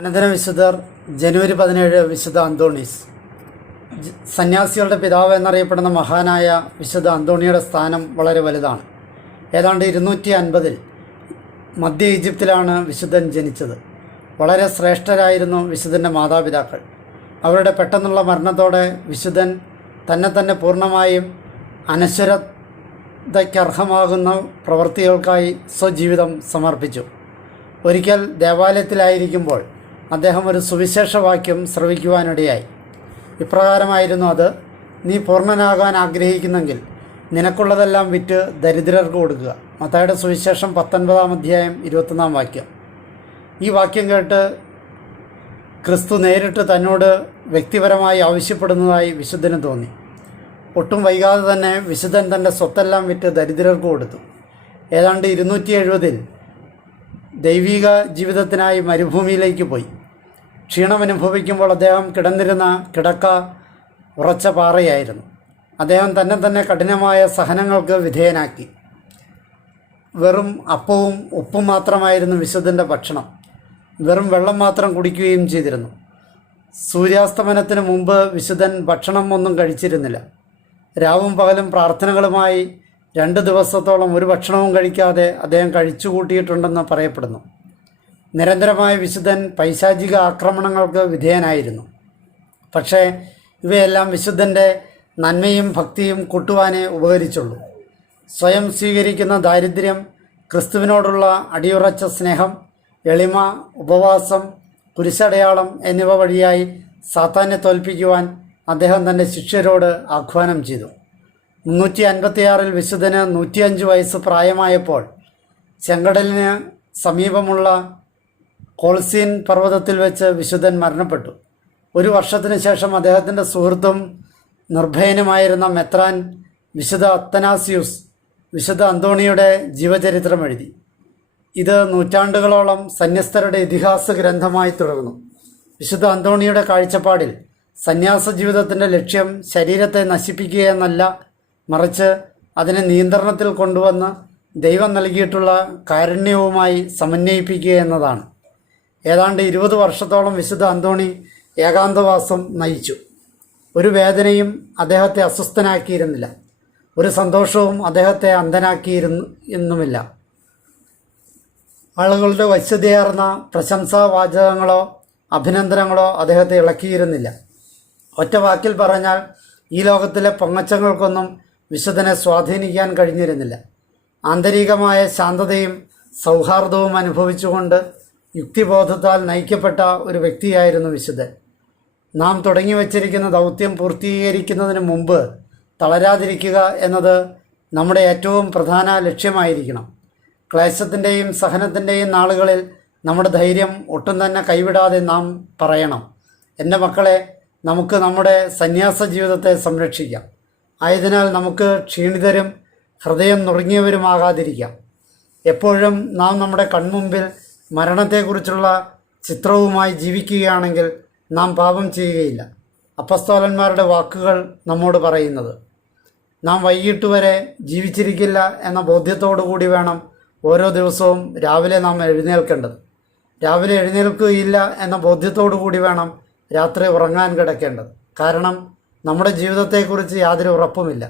അനന്തര വിശുദ്ധർ ജനുവരി പതിനേഴ് വിശുദ്ധ അന്തോണീസ് സന്യാസികളുടെ പിതാവ് എന്നറിയപ്പെടുന്ന മഹാനായ വിശുദ്ധ അന്തോണിയുടെ സ്ഥാനം വളരെ വലുതാണ് ഏതാണ്ട് ഇരുന്നൂറ്റി അൻപതിൽ മധ്യ ഈജിപ്തിലാണ് വിശുദ്ധൻ ജനിച്ചത് വളരെ ശ്രേഷ്ഠരായിരുന്നു വിശുദ്ധൻ്റെ മാതാപിതാക്കൾ അവരുടെ പെട്ടെന്നുള്ള മരണത്തോടെ വിശുദ്ധൻ തന്നെ തന്നെ പൂർണ്ണമായും അനശ്വരതയ്ക്കർഹമാകുന്ന പ്രവൃത്തികൾക്കായി സ്വജീവിതം സമർപ്പിച്ചു ഒരിക്കൽ ദേവാലയത്തിലായിരിക്കുമ്പോൾ അദ്ദേഹം ഒരു സുവിശേഷവാക്യം ശ്രവിക്കുവാനിടയായി ഇപ്രകാരമായിരുന്നു അത് നീ പൂർണ്ണനാകാൻ ആഗ്രഹിക്കുന്നെങ്കിൽ നിനക്കുള്ളതെല്ലാം വിറ്റ് ദരിദ്രർക്ക് കൊടുക്കുക മത്തായുടെ സുവിശേഷം പത്തൊൻപതാം അധ്യായം ഇരുപത്തൊന്നാം വാക്യം ഈ വാക്യം കേട്ട് ക്രിസ്തു നേരിട്ട് തന്നോട് വ്യക്തിപരമായി ആവശ്യപ്പെടുന്നതായി വിശുദ്ധന് തോന്നി ഒട്ടും വൈകാതെ തന്നെ വിശുദ്ധൻ തൻ്റെ സ്വത്തെല്ലാം വിറ്റ് ദരിദ്രർക്ക് കൊടുത്തു ഏതാണ്ട് ഇരുന്നൂറ്റി എഴുപതിൽ ദൈവിക ജീവിതത്തിനായി മരുഭൂമിയിലേക്ക് പോയി ക്ഷീണമനുഭവിക്കുമ്പോൾ അദ്ദേഹം കിടന്നിരുന്ന കിടക്ക ഉറച്ച പാറയായിരുന്നു അദ്ദേഹം തന്നെ തന്നെ കഠിനമായ സഹനങ്ങൾക്ക് വിധേയനാക്കി വെറും അപ്പവും ഉപ്പും മാത്രമായിരുന്നു വിശുദ്ധൻ്റെ ഭക്ഷണം വെറും വെള്ളം മാത്രം കുടിക്കുകയും ചെയ്തിരുന്നു സൂര്യാസ്തമനത്തിന് മുമ്പ് വിശുദ്ധൻ ഭക്ഷണം ഒന്നും കഴിച്ചിരുന്നില്ല രാവും പകലും പ്രാർത്ഥനകളുമായി രണ്ട് ദിവസത്തോളം ഒരു ഭക്ഷണവും കഴിക്കാതെ അദ്ദേഹം കഴിച്ചു കൂട്ടിയിട്ടുണ്ടെന്ന് പറയപ്പെടുന്നു നിരന്തരമായ വിശുദ്ധൻ പൈശാചിക ആക്രമണങ്ങൾക്ക് വിധേയനായിരുന്നു പക്ഷേ ഇവയെല്ലാം വിശുദ്ധൻ്റെ നന്മയും ഭക്തിയും കൂട്ടുവാനേ ഉപകരിച്ചുള്ളൂ സ്വയം സ്വീകരിക്കുന്ന ദാരിദ്ര്യം ക്രിസ്തുവിനോടുള്ള അടിയുറച്ച സ്നേഹം എളിമ ഉപവാസം കുരിശടയാളം എന്നിവ വഴിയായി സാത്താനെ തോൽപ്പിക്കുവാൻ അദ്ദേഹം തൻ്റെ ശിഷ്യരോട് ആഹ്വാനം ചെയ്തു മുന്നൂറ്റി അൻപത്തിയാറിൽ വിശുദ്ധന് നൂറ്റിയഞ്ച് വയസ്സ് പ്രായമായപ്പോൾ ചെങ്കടലിന് സമീപമുള്ള കോൾസീൻ പർവ്വതത്തിൽ വെച്ച് വിശുദ്ധൻ മരണപ്പെട്ടു ഒരു വർഷത്തിനു ശേഷം അദ്ദേഹത്തിൻ്റെ സുഹൃത്തും നിർഭയനുമായിരുന്ന മെത്രാൻ വിശുദ്ധ അത്തനാസിയൂസ് വിശുദ്ധ അന്തോണിയുടെ ജീവചരിത്രം എഴുതി ഇത് നൂറ്റാണ്ടുകളോളം സന്യസ്തരുടെ ഇതിഹാസ ഗ്രന്ഥമായി തുടർന്നു വിശുദ്ധ അന്തോണിയുടെ കാഴ്ചപ്പാടിൽ സന്യാസ ജീവിതത്തിൻ്റെ ലക്ഷ്യം ശരീരത്തെ നശിപ്പിക്കുക എന്നല്ല മറിച്ച് അതിനെ നിയന്ത്രണത്തിൽ കൊണ്ടുവന്ന് ദൈവം നൽകിയിട്ടുള്ള കാരുണ്യവുമായി സമന്വയിപ്പിക്കുക എന്നതാണ് ഏതാണ്ട് ഇരുപത് വർഷത്തോളം വിശുദ്ധ അന്തോണി ഏകാന്തവാസം നയിച്ചു ഒരു വേദനയും അദ്ദേഹത്തെ അസ്വസ്ഥനാക്കിയിരുന്നില്ല ഒരു സന്തോഷവും അദ്ദേഹത്തെ അന്ധനാക്കിയിരുന്നു എന്നുമില്ല ആളുകളുടെ വശ്യതയാർന്ന പ്രശംസാ വാചകങ്ങളോ അഭിനന്ദനങ്ങളോ അദ്ദേഹത്തെ ഇളക്കിയിരുന്നില്ല ഒറ്റ വാക്കിൽ പറഞ്ഞാൽ ഈ ലോകത്തിലെ പൊങ്ങച്ചങ്ങൾക്കൊന്നും വിശുദ്ധനെ സ്വാധീനിക്കാൻ കഴിഞ്ഞിരുന്നില്ല ആന്തരികമായ ശാന്തതയും സൗഹാർദ്ദവും അനുഭവിച്ചുകൊണ്ട് യുക്തിബോധത്താൽ നയിക്കപ്പെട്ട ഒരു വ്യക്തിയായിരുന്നു വിശുദ്ധൻ നാം തുടങ്ങി വച്ചിരിക്കുന്ന ദൗത്യം പൂർത്തീകരിക്കുന്നതിന് മുമ്പ് തളരാതിരിക്കുക എന്നത് നമ്മുടെ ഏറ്റവും പ്രധാന ലക്ഷ്യമായിരിക്കണം ക്ലേശത്തിൻ്റെയും സഹനത്തിൻ്റെയും നാളുകളിൽ നമ്മുടെ ധൈര്യം ഒട്ടും തന്നെ കൈവിടാതെ നാം പറയണം എൻ്റെ മക്കളെ നമുക്ക് നമ്മുടെ സന്യാസ ജീവിതത്തെ സംരക്ഷിക്കാം ആയതിനാൽ നമുക്ക് ക്ഷീണിതരും ഹൃദയം നുറുങ്ങിയവരുമാകാതിരിക്കാം എപ്പോഴും നാം നമ്മുടെ കൺമുമ്പിൽ മരണത്തെക്കുറിച്ചുള്ള ചിത്രവുമായി ജീവിക്കുകയാണെങ്കിൽ നാം പാപം ചെയ്യുകയില്ല അപ്പസ്തോലന്മാരുടെ വാക്കുകൾ നമ്മോട് പറയുന്നത് നാം വൈകിട്ട് വരെ ജീവിച്ചിരിക്കില്ല എന്ന ബോധ്യത്തോടു കൂടി വേണം ഓരോ ദിവസവും രാവിലെ നാം എഴുന്നേൽക്കേണ്ടത് രാവിലെ എഴുന്നേൽക്കുകയില്ല എന്ന ബോധ്യത്തോടു കൂടി വേണം രാത്രി ഉറങ്ങാൻ കിടക്കേണ്ടത് കാരണം നമ്മുടെ ജീവിതത്തെക്കുറിച്ച് യാതൊരു ഉറപ്പുമില്ല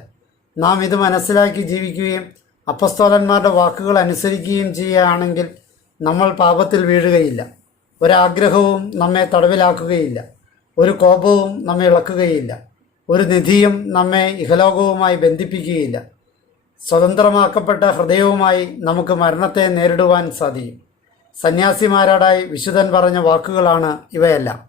നാം ഇത് മനസ്സിലാക്കി ജീവിക്കുകയും അപ്പസ്തോലന്മാരുടെ വാക്കുകൾ അനുസരിക്കുകയും ചെയ്യുകയാണെങ്കിൽ നമ്മൾ പാപത്തിൽ വീഴുകയില്ല ഒരാഗ്രഹവും നമ്മെ തടവിലാക്കുകയില്ല ഒരു കോപവും നമ്മെ ഇളക്കുകയില്ല ഒരു നിധിയും നമ്മെ ഇഹലോകവുമായി ബന്ധിപ്പിക്കുകയില്ല സ്വതന്ത്രമാക്കപ്പെട്ട ഹൃദയവുമായി നമുക്ക് മരണത്തെ നേരിടുവാൻ സാധിക്കും സന്യാസിമാരോടായി വിശുദ്ധൻ പറഞ്ഞ വാക്കുകളാണ് ഇവയെല്ലാം